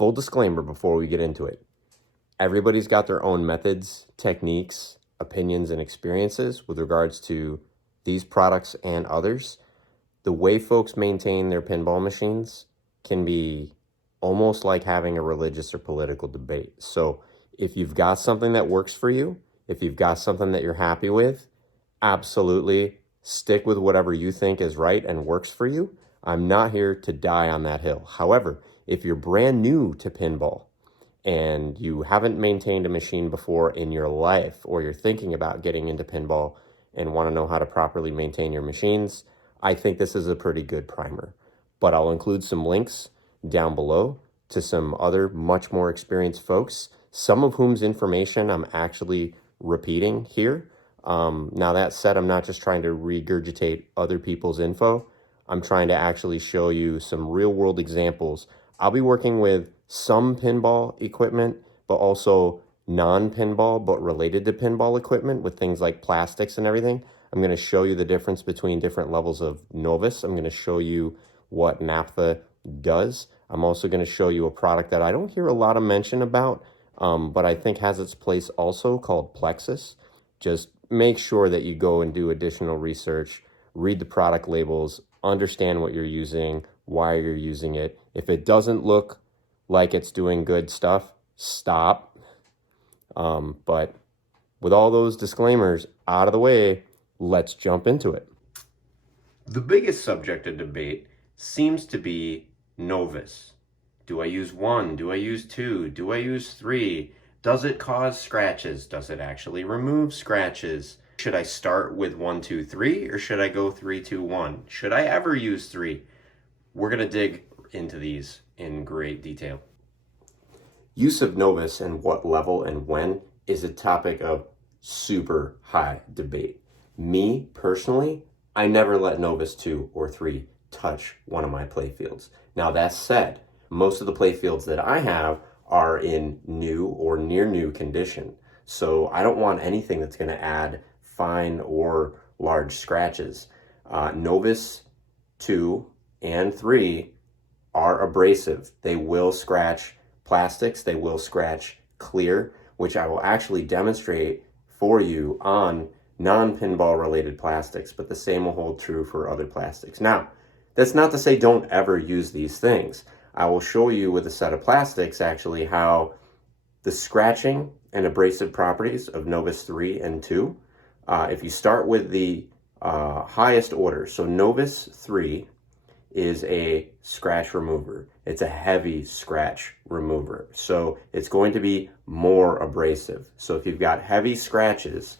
full disclaimer before we get into it. Everybody's got their own methods, techniques, opinions, and experiences with regards to these products and others. The way folks maintain their pinball machines can be almost like having a religious or political debate. So if you've got something that works for you, if you've got something that you're happy with, absolutely stick with whatever you think is right and works for you. I'm not here to die on that hill. However, if you're brand new to pinball and you haven't maintained a machine before in your life, or you're thinking about getting into pinball and want to know how to properly maintain your machines, I think this is a pretty good primer. But I'll include some links down below to some other much more experienced folks, some of whom's information I'm actually repeating here. Now that said, I'm not just trying to regurgitate other people's info. I'm trying to actually show you some real world examples. I'll be working with some pinball equipment, but also non-pinball, but related to pinball equipment with things like plastics and everything. I'm going to show you the difference between different levels of Novus. I'm going to show you what naphtha does. I'm also going to show you a product that I don't hear a lot of mention about, but I think has its place also, called Plexus. Just make sure that you go and do additional research, read the product labels, understand what you're using, why you're using it. If it doesn't look like it's doing good stuff, stop. But with all those disclaimers out of the way, let's jump into it. The biggest subject of debate seems to be Novus. Do I use 1? Do I use 2? Do I use 3? Does it cause scratches? Does it actually remove scratches? Should I start with 1, 2, 3, or should I go 3, 2, 1? Should I ever use 3? We're going to dig into these in great detail. Use of Novus and what level and when is a topic of super high debate. Me, personally, I never let Novus 2 or 3 touch one of my playfields. Now that said, most of the playfields that I have are in new or near new condition. So I don't want anything that's going to add fine or large scratches. Novus 2 and 3 are abrasive. They will scratch plastics, they will scratch clear, which I will actually demonstrate for you on non-pinball related plastics, but the same will hold true for other plastics. Now, that's not to say don't ever use these things. I will show you with a set of plastics actually how the scratching and abrasive properties of Novus 3 and 2, if you start with the highest order, so Novus 3 is a scratch remover. It's a heavy scratch remover. So it's going to be more abrasive. So if you've got heavy scratches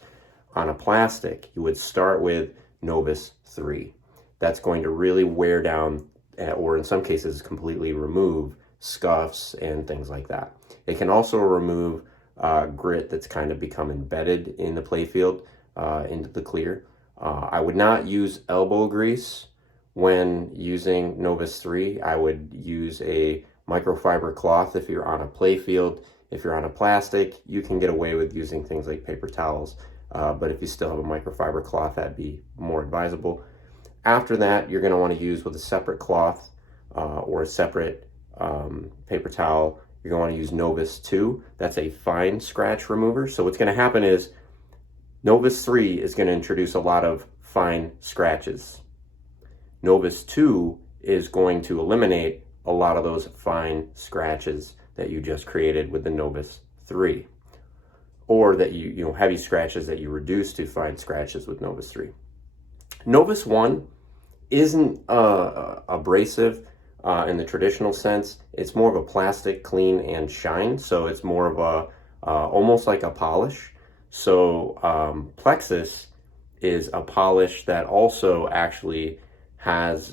on a plastic, you would start with Novus 3. That's going to really wear down, or in some cases completely remove, scuffs and things like that. It can also remove grit that's kind of become embedded in the playfield into the clear. I would not use elbow grease when using Novus 3. I would use a microfiber cloth if you're on a playfield. If you're on a plastic, you can get away with using things like paper towels, but if you still have a microfiber cloth, that'd be more advisable. After that, you're going to want to use with a separate cloth or a separate paper towel. You're going to want to use Novus 2. That's a fine scratch remover. So what's going to happen is Novus 3 is going to introduce a lot of fine scratches. Novus 2 is going to eliminate a lot of those fine scratches that you just created with the Novus 3, or that you heavy scratches that you reduce to fine scratches with Novus 3. Novus 1 isn't abrasive in the traditional sense. It's more of a plastic, clean and shine, so it's more of a almost like a polish. So Plexus is a polish that also actually has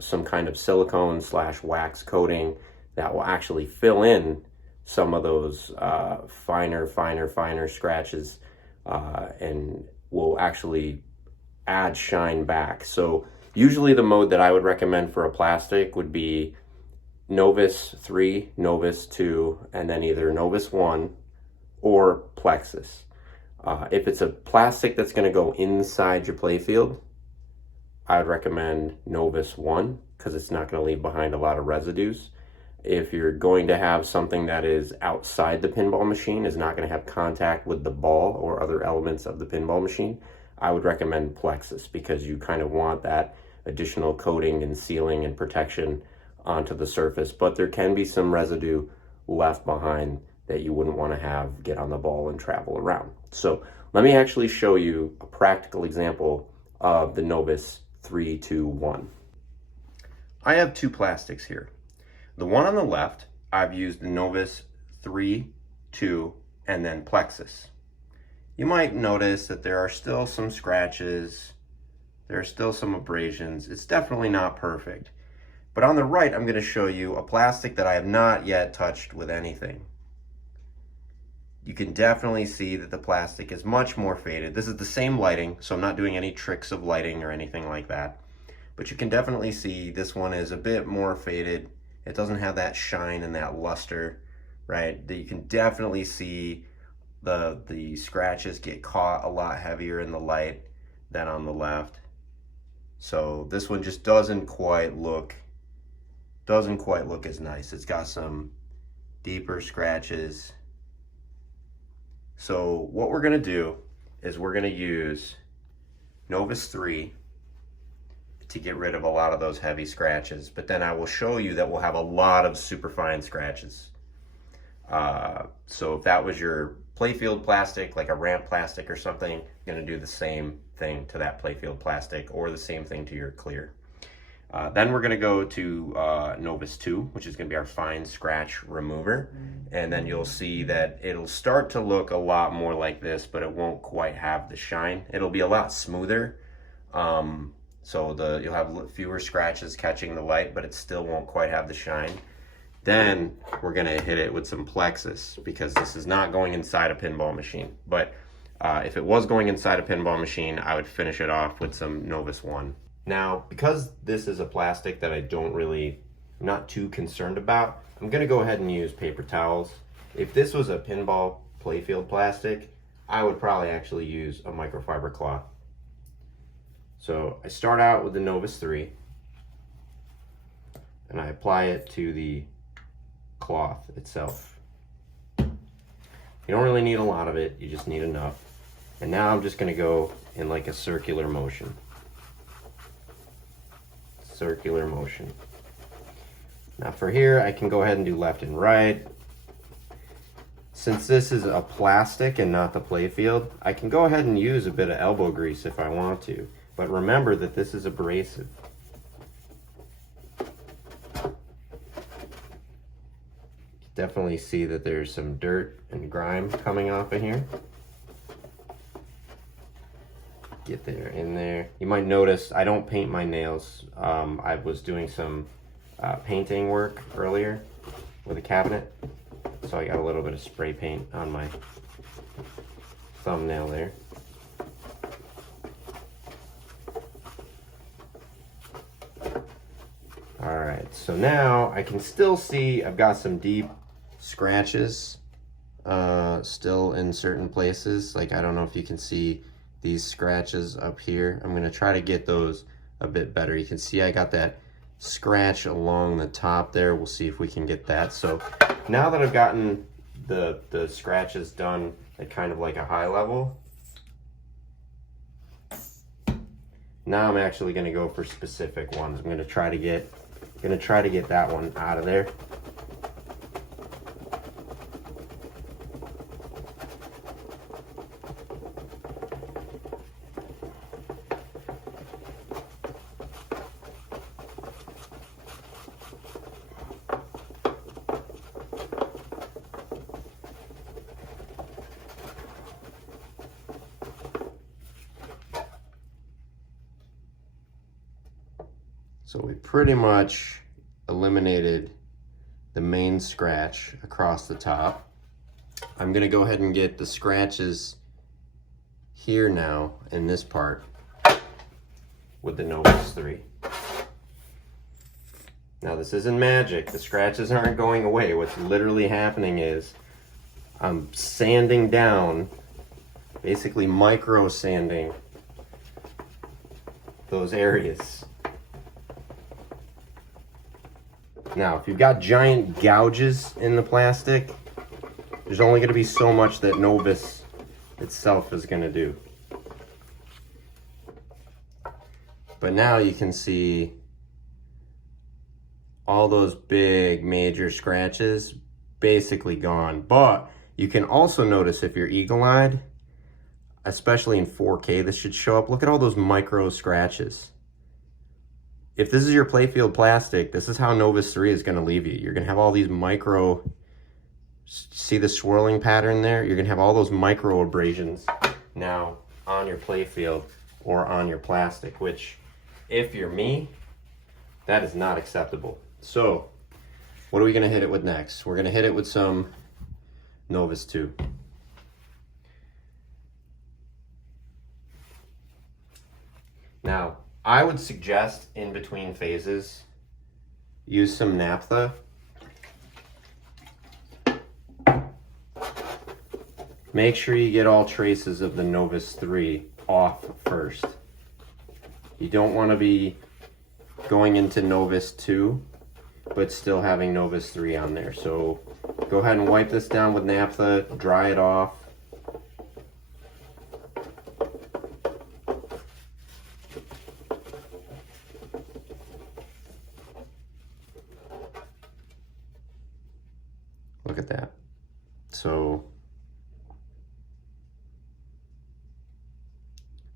some kind of silicone / wax coating that will actually fill in some of those finer scratches and will actually add shine back. So usually the mode that I would recommend for a plastic would be Novus 3, Novus 2, and then either Novus 1 or Plexus. If it's a plastic that's going to go inside your playfield, I would recommend Novus 1 because it's not going to leave behind a lot of residues. If you're going to have something that is outside the pinball machine, is not going to have contact with the ball or other elements of the pinball machine, I would recommend Plexus, because you kind of want that additional coating and sealing and protection onto the surface. But there can be some residue left behind that you wouldn't want to have get on the ball and travel around. So let me actually show you a practical example of the Novus 321. I have two plastics here. The one on the left, I've used the Novus 3, 2, and then Plexus. You might notice that there are still some scratches, there are still some abrasions. It's definitely not perfect. But on the right, I'm going to show you a plastic that I have not yet touched with anything. You can definitely see that the plastic is much more faded. This is the same lighting, so I'm not doing any tricks of lighting or anything like that. But you can definitely see this one is a bit more faded. It doesn't have that shine and that luster, right? You can definitely see the scratches get caught a lot heavier in the light than on the left. So this one just doesn't quite look as nice. It's got some deeper scratches. So what we're gonna do is we're gonna use Novus 3 to get rid of a lot of those heavy scratches, but then I will show you that we'll have a lot of super fine scratches. So if that was your playfield plastic, like a ramp plastic or something, you're gonna do the same thing to that playfield plastic, or the same thing to your clear. Then we're gonna go to Novus 2, which is gonna be our fine scratch remover. And then you'll see that it'll start to look a lot more like this, but it won't quite have the shine. It'll be a lot smoother. So you'll have fewer scratches catching the light, but it still won't quite have the shine. Then we're gonna hit it with some Plexus, because this is not going inside a pinball machine. But if it was going inside a pinball machine, I would finish it off with some Novus 1. Now, because this is a plastic that I'm not too concerned about, I'm gonna go ahead and use paper towels. If this was a pinball playfield plastic, I would probably actually use a microfiber cloth. So I start out with the Novus 3, and I apply it to the cloth itself. You don't really need a lot of it, you just need enough. And now I'm just gonna go in like a circular motion. Circular motion. Now for here, I can go ahead and do left and right. Since this is a plastic and not the playfield, I can go ahead and use a bit of elbow grease if I want to. But remember that this is abrasive. Definitely see that there's some dirt and grime coming off of here. Get there, in there. You might notice I don't paint my nails. I was doing some painting work earlier with a cabinet, so I got a little bit of spray paint on my thumbnail there. Alright, so now I can still see I've got some deep scratches still in certain places. Like, I don't know if you can see these scratches up here. I'm going to try to get those a bit better. You can see I got that scratch along the top there. We'll see if we can get that. So now that I've gotten the scratches done at kind of like a high level, now I'm actually going to go for specific ones. I'm going to try to get that one out of there. So we pretty much eliminated the main scratch across the top. I'm gonna go ahead and get the scratches here now in this part with the Novus 3. Now this isn't magic, the scratches aren't going away. What's literally happening is I'm sanding down, basically micro sanding those areas. Now, if you've got giant gouges in the plastic, there's only going to be so much that Novus itself is going to do. But now you can see all those big major scratches basically gone. But you can also notice if you're eagle-eyed, especially in 4K, this should show up. Look at all those micro scratches. If this is your playfield plastic, this is how Novus 3 is going to leave you. You're going to have all these micro, see the swirling pattern there? You're going to have all those micro abrasions now on your playfield or on your plastic, which, if you're me, that is not acceptable. So, what are we going to hit it with next? We're going to hit it with some Novus 2. Now, I would suggest in between phases, use some naphtha. Make sure you get all traces of the Novus 3 off first. You don't want to be going into Novus 2, but still having Novus 3 on there. So go ahead and wipe this down with naphtha, dry it off. Look at that. So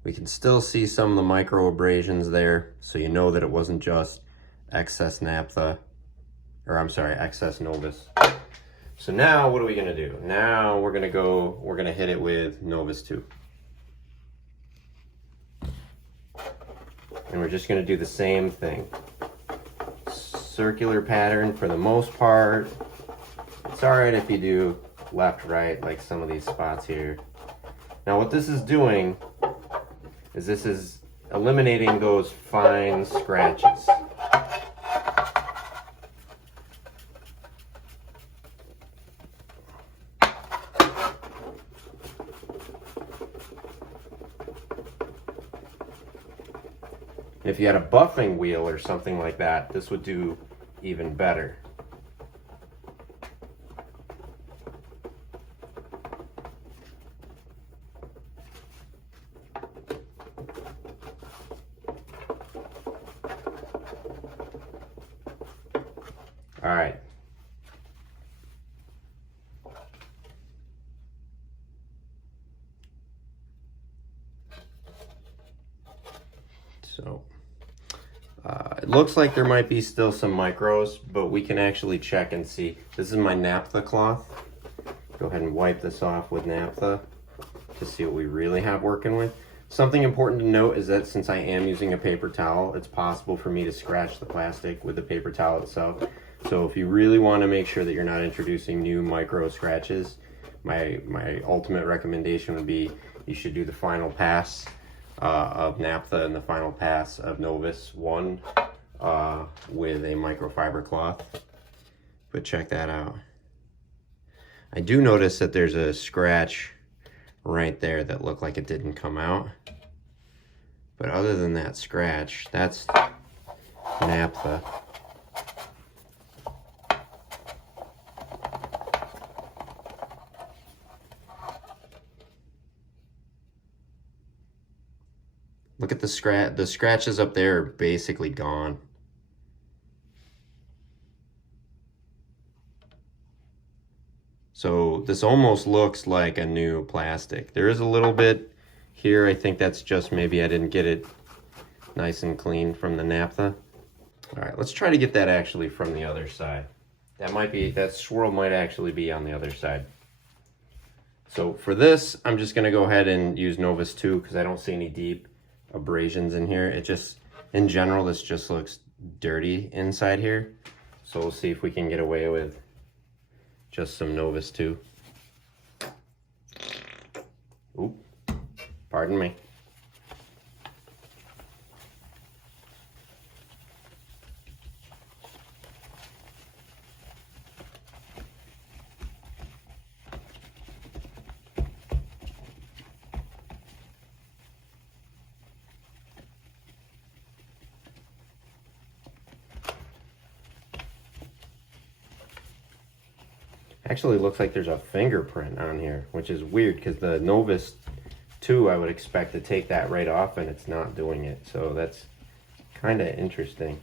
we can still see some of the micro abrasions there, so you know that it wasn't just excess naphtha, or I'm sorry, excess Novus. So now what are we gonna do? Now we're gonna hit it with Novus 2. And we're just gonna do the same thing. Circular pattern for the most part. It's all right if you do left, right, like some of these spots here. Now what this is doing is this is eliminating those fine scratches. If you had a buffing wheel or something like that, this would do even better. All right. So it looks like there might be still some micros, but we can actually check and see. This is my naphtha cloth. Go ahead and wipe this off with naphtha to see what we really have working with. Something important to note is that since I am using a paper towel, it's possible for me to scratch the plastic with the paper towel itself. So if you really want to make sure that you're not introducing new micro scratches, my ultimate recommendation would be you should do the final pass of naphtha and the final pass of Novus 1 with a microfiber cloth. But check that out. I do notice that there's a scratch right there that looked like it didn't come out. But other than that scratch, that's naphtha. Look at the scratch. The scratches up there are basically gone. So this almost looks like a new plastic. There is a little bit here. I think that's just maybe I didn't get it nice and clean from the naphtha. All right, let's try to get that actually from the other side. That swirl might actually be on the other side. So for this, I'm just gonna go ahead and use Novus 2 because I don't see any deep abrasions in here. It just, in general, this just looks dirty inside here. So we'll see if we can get away with just some Novus 2. Oop, pardon me. Actually looks like there's a fingerprint on here, which is weird because the Novus 2 I would expect to take that right off, and it's not doing it. So that's kind of interesting.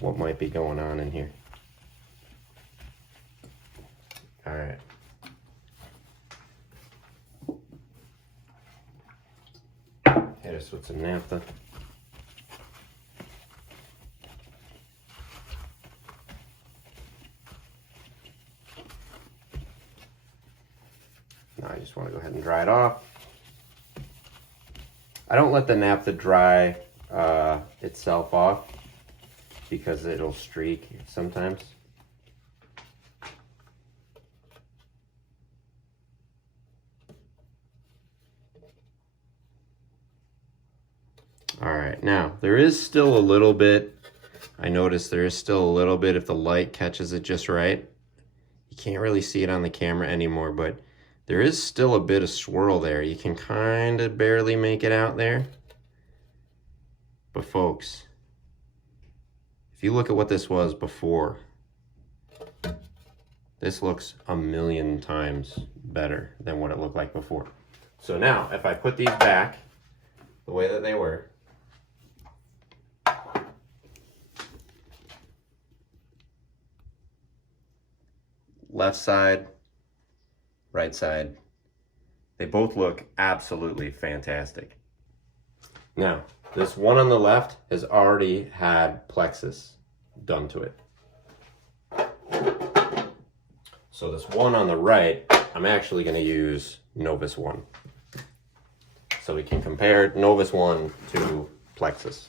What might be going on in here? All right. Hit us with some naphtha. Now I just want to go ahead and dry it off. I don't let the naphtha dry itself off because it'll streak sometimes. All right, now there is still a little bit, I noticed there is still a little bit if the light catches it just right. You can't really see it on the camera anymore, but there is still a bit of swirl there. You can kind of barely make it out there. But folks, if you look at what this was before, this looks a million times better than what it looked like before. So now, if I put these back the way that they were, left side, right side, they both look absolutely fantastic. Now, this one on the left has already had plexus done to it. So this one on the right, I'm actually going to use Novus 1. So we can compare Novus 1 to plexus.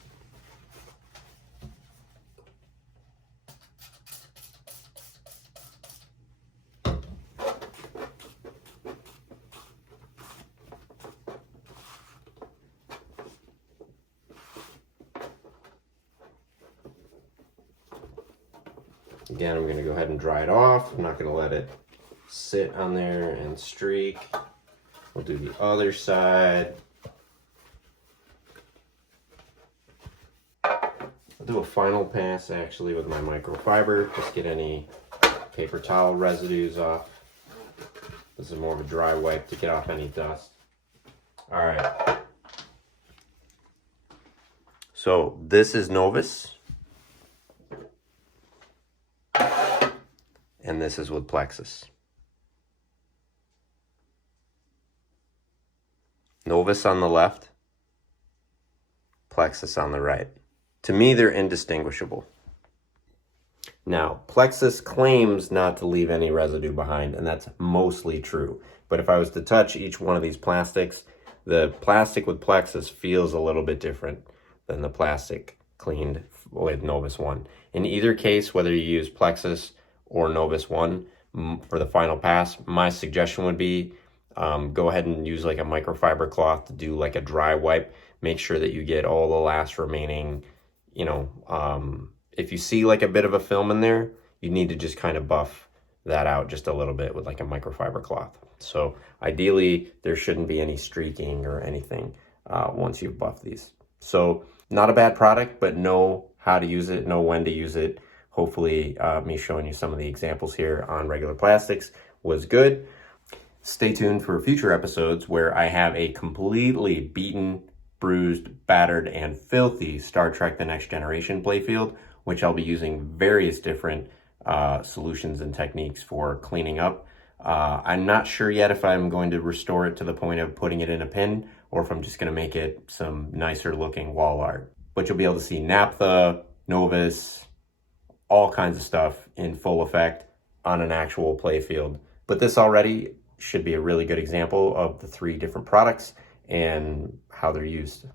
Again, I'm going to go ahead and dry it off. I'm not going to let it sit on there and streak. We'll do the other side. I'll do a final pass actually with my microfiber, just get any paper towel residues off. This is more of a dry wipe to get off any dust. All right. So this is Novus. And this is with plexus. Novus on the left, plexus on the right. To me, they're indistinguishable. Now, plexus claims not to leave any residue behind, and that's mostly true. But if I was to touch each one of these plastics, the plastic with plexus feels a little bit different than the plastic cleaned with Novus 1. In either case, whether you use plexus or Novus 1 for the final pass, my suggestion would be go ahead and use like a microfiber cloth to do like a dry wipe. Make sure that you get all the last remaining, if you see like a bit of a film in there, you need to just kind of buff that out just a little bit with like a microfiber cloth. So ideally there shouldn't be any streaking or anything once you've buffed these. So not a bad product, but know how to use it, know when to use it. Hopefully me showing you some of the examples here on regular plastics was good. Stay tuned for future episodes where I have a completely beaten, bruised, battered, and filthy Star Trek The Next Generation playfield, which I'll be using various different solutions and techniques for cleaning up. I'm not sure yet if I'm going to restore it to the point of putting it in a pin or if I'm just going to make it some nicer looking wall art. But you'll be able to see naphtha, Novus, all kinds of stuff in full effect on an actual playfield. But this already should be a really good example of the 3 different products and how they're used.